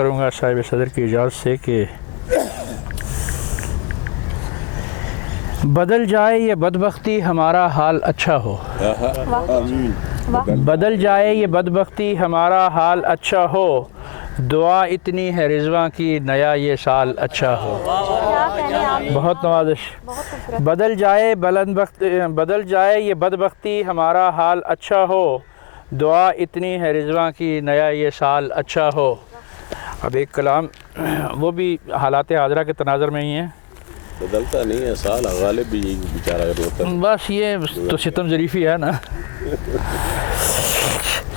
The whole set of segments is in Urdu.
کروں گا صاحب صدر کی اجازت سے کہ بدل جائے یہ بدبختی ہمارا حال اچھا ہو، بدل جائے یہ بدبختی ہمارا حال اچھا ہو، دعا اتنی ہے رضواں کی نیا یہ سال اچھا ہو۔ بہت نوازش۔ بدل جائے یہ بدبختی ہمارا حال اچھا ہو، دعا اتنی ہے رضواں کی نیا یہ سال اچھا ہو۔ اب ایک کلام وہ بھی حالات حاضرہ کے تناظر میں ہی ہیں، بدلتا نہیں ہے سال، غالب بھی یہی بیچارہ روتا ہے۔ بس یہ تو ستم ظریفی ہے نا۔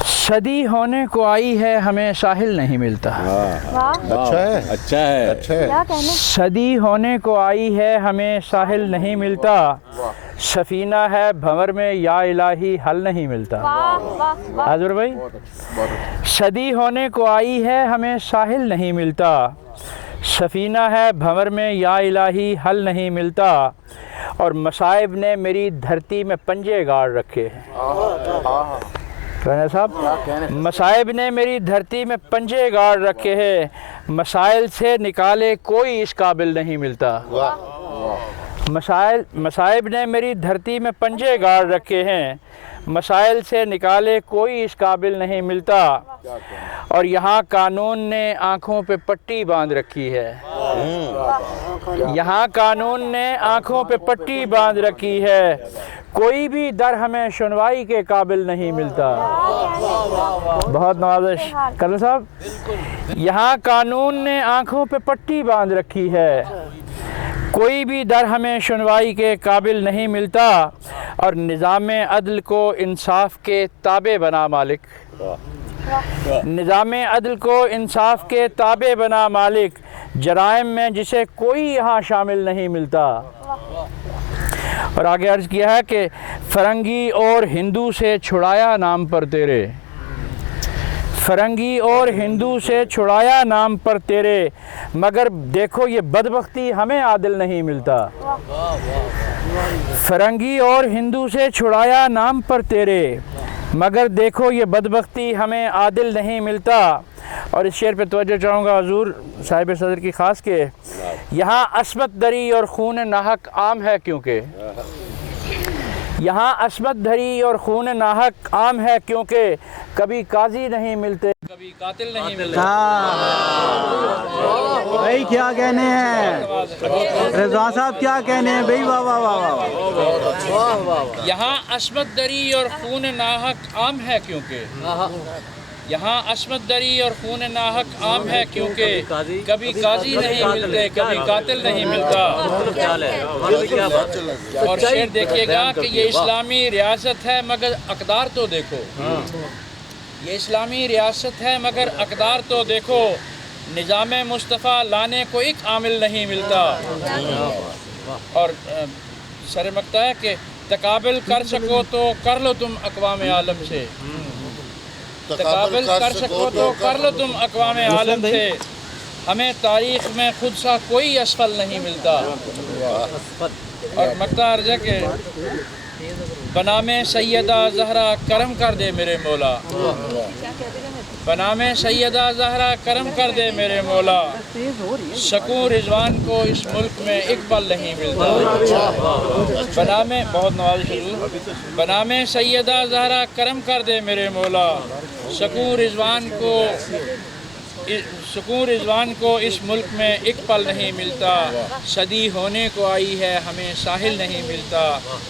صدی ہونے کو آئی ہے ہمیں ساحل نہیں ملتا، اچھا ہے۔ صدی ہونے کو آئی ہے ہمیں ساحل نہیں ملتا، سفینہ ہے بھنور میں یا الہی حل نہیں ملتا۔ حاضر بھائی، صدی ہونے کو آئی ہے ہمیں ساحل نہیں ملتا، سفینہ ہے بھنور میں یا الہی حل نہیں ملتا، اور مصائب نے میری دھرتی میں پنجے گاڑ رکھے ہیں۔ صاحب، مصائب نے میری دھرتی میں پنجے گاڑ رکھے ہیں، مسائل سے نکالے کوئی اس قابل نہیں ملتا۔ مصائب نے میری دھرتی میں پنجے گاڑ رکھے ہیں، مسائل سے نکالے کوئی اس قابل نہیں ملتا، اور یہاں قانون نے آنکھوں پہ پٹی باندھ رکھی ہے، یہاں قانون نے آنکھوں پہ پٹی باندھ رکھی ہے، کوئی بھی در ہمیں سنوائی کے قابل نہیں ملتا۔ بہت نوازش کرنل صاحب۔ یہاں قانون نے آنکھوں پہ پٹی باندھ رکھی ہے، کوئی بھی در ہمیں سنوائی کے قابل نہیں ملتا، اور نظام عدل کو انصاف کے تابع بنا مالک، نظام عدل کو انصاف کے تابع بنا مالک، جرائم میں جسے کوئی یہاں شامل نہیں ملتا۔ اور آگے عرض کیا ہے کہ فرنگی اور ہندو سے چھڑایا نام پر تیرے، فرنگی اور ہندو سے چھڑایا نام پر تیرے، مگر دیکھو یہ بدبختی ہمیں عادل نہیں ملتا۔ فرنگی اور ہندو سے چھڑایا نام پر تیرے، مگر دیکھو یہ بدبختی ہمیں عادل نہیں ملتا۔ اور اس شعر پہ توجہ چاہوں گا حضور صاحب صدر کی خاص کے، یہاں عصمت دری اور خون ناحق عام ہے کیونکہ، یہاں عصمت دری اور خون ناحق عام ہے کیونکہ، کبھی قاضی نہیں ملتے کبھی قاتل نہیں ملتے۔ بھائی کیا کہنے ہیں رضوان صاحب، کیا کہنے ہیں بھائی؟ واہ واہ واہ واہ۔ یہاں عصمت دری اور خون ناحق عام ہے کیونکہ، یہاں عصمت دری اور خون ناحق عام ہے کیونکہ، کبھی قاضی نہیں ملتے کبھی قاتل نہیں ملتا۔ اور شعر دیکھیے گا کہ یہ اسلامی ریاست ہے مگر اقدار تو دیکھو، یہ اسلامی ریاست ہے مگر اقدار تو دیکھو، نظام مصطفیٰ لانے کو ایک عامل نہیں ملتا۔ اور سر مقطع ہے کہ تقابل کر سکو تو کر لو تم اقوام عالم سے، تقابل کر سکو تو کر لو تم اقوام عالم سے، ہمیں تاریخ میں خود سا کوئی اسفل نہیں ملتا۔ اور مقطع عرض ہے کہ بنام سیدہ زہرا کرم کر دے میرے مولا، بنام سیدہ زہرا کرم کر دے میرے مولا، سکون رضوان کو اس ملک میں ایک پل نہیں ملتا۔ بنام بہت نوازش حضور، بنام سیدہ زہرا کرم کر دے میرے مولا، سکون رضوان کو اس ملک میں ایک پل نہیں ملتا، صدی ہونے کو آئی ہے ہمیں ساحل نہیں ملتا،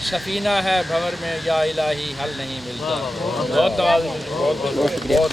سفینہ ہے بھنور میں یا الہی حل نہیں ملتا۔ بہت نوازش، بہت شکریہ۔